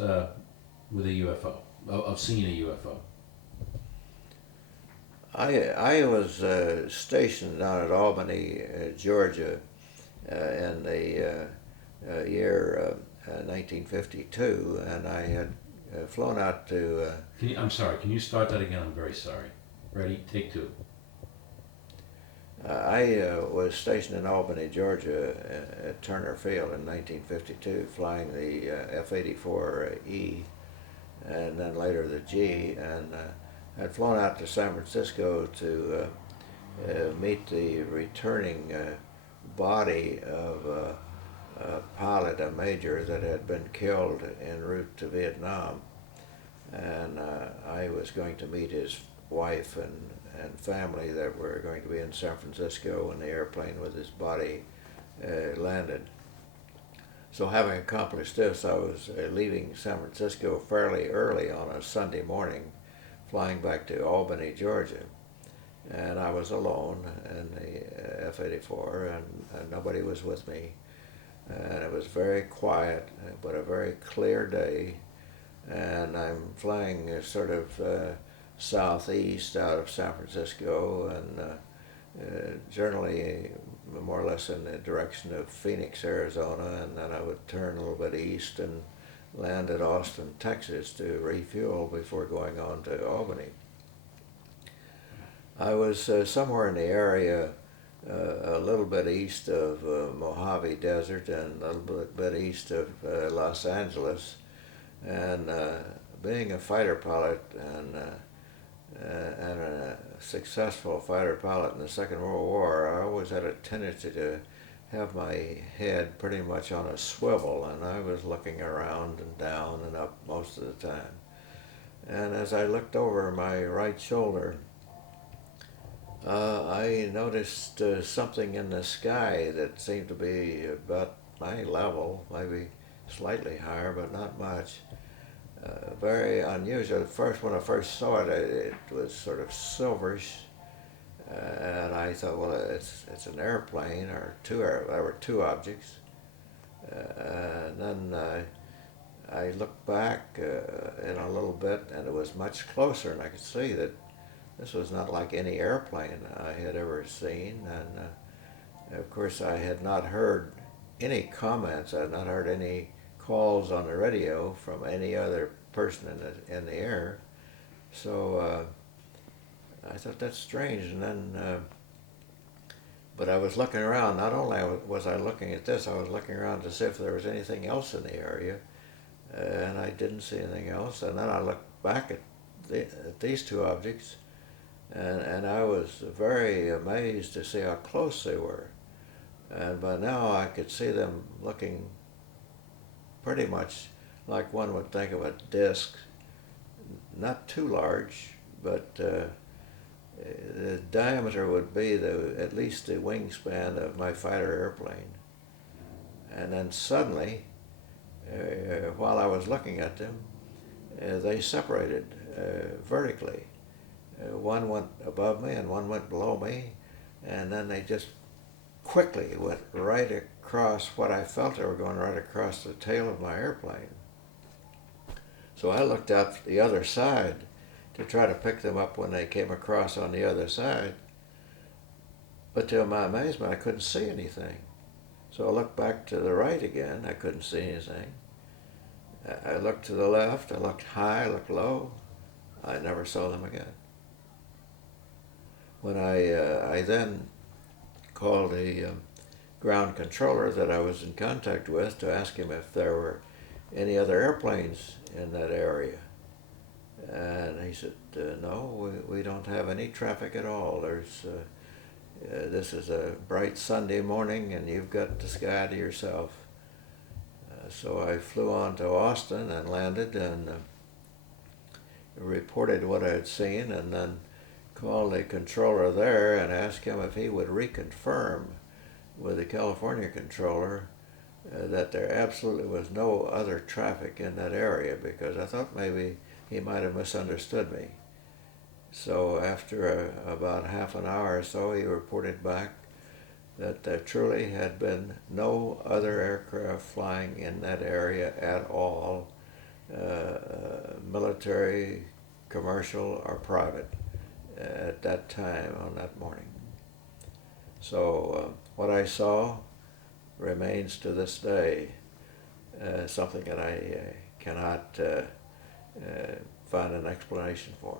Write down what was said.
with a UFO, of seeing a UFO? I was stationed down at Albany, Georgia, in the year 1952, and I had flown out to. I'm sorry, can you start that again? I'm very sorry. Ready? Take two. I was stationed in Albany, Georgia, at Turner Field in 1952, flying the F-84E, and then later the G, and I'd flown out to San Francisco to meet the returning body of a pilot, a major that had been killed en route to Vietnam, and I was going to meet his wife and family that were going to be in San Francisco when the airplane with his body landed. So having accomplished this, I was leaving San Francisco fairly early on a Sunday morning, flying back to Albany, Georgia. And I was alone in the F-84, and nobody was with me. And it was very quiet, but a very clear day. And I'm flying sort of southeast out of San Francisco, and generally more or less in the direction of Phoenix, Arizona, and then I would turn a little bit east and land at Austin, Texas to refuel before going on to Albany. I was somewhere in the area a little bit east of Mojave Desert and a little bit east of Los Angeles, and being a fighter pilot and a successful fighter pilot in the Second World War, I always had a tendency to have my head pretty much on a swivel, and I was looking around and down and up most of the time. And as I looked over my right shoulder, I noticed something in the sky that seemed to be about my level, maybe slightly higher, but not much. Very unusual. First, when I first saw it, it was sort of silverish, and I thought, well, it's an airplane or there were two objects. And then I looked back in a little bit, and it was much closer, and I could see that this was not like any airplane I had ever seen. And of course, I had not heard any comments. I had not heard any calls on the radio from any other person in the air. So I thought that's strange. And then, but I was looking around. Not only was I looking at this, I was looking around to see if there was anything else in the area, and I didn't see anything else. And then I looked back at these two objects, and I was very amazed to see how close they were. And by now I could see them looking pretty much like one would think of a disc, not too large, but the diameter would be at least the wingspan of my fighter airplane. And then suddenly, while I was looking at them, they separated vertically. One went above me and one went below me, and then they just quickly went right across what I felt they were going right across the tail of my airplane. So I looked out the other side to try to pick them up when they came across on the other side, but to my amazement I couldn't see anything. So I looked back to the right again, I couldn't see anything. I looked to the left, I looked high, I looked low, I never saw them again. When I then called the ground controller that I was in contact with to ask him if there were any other airplanes in that area. And he said, no, we don't have any traffic at all. This is a bright Sunday morning and you've got the sky to yourself. So I flew on to Austin and landed and reported what I had seen, and then called the controller there and asked him if he would reconfirm with the California controller that there absolutely was no other traffic in that area, because I thought maybe he might have misunderstood me. So after about half an hour or so, he reported back that there truly had been no other aircraft flying in that area at all, military, commercial, or private at that time on that morning. So what I saw remains to this day something that I cannot find an explanation for.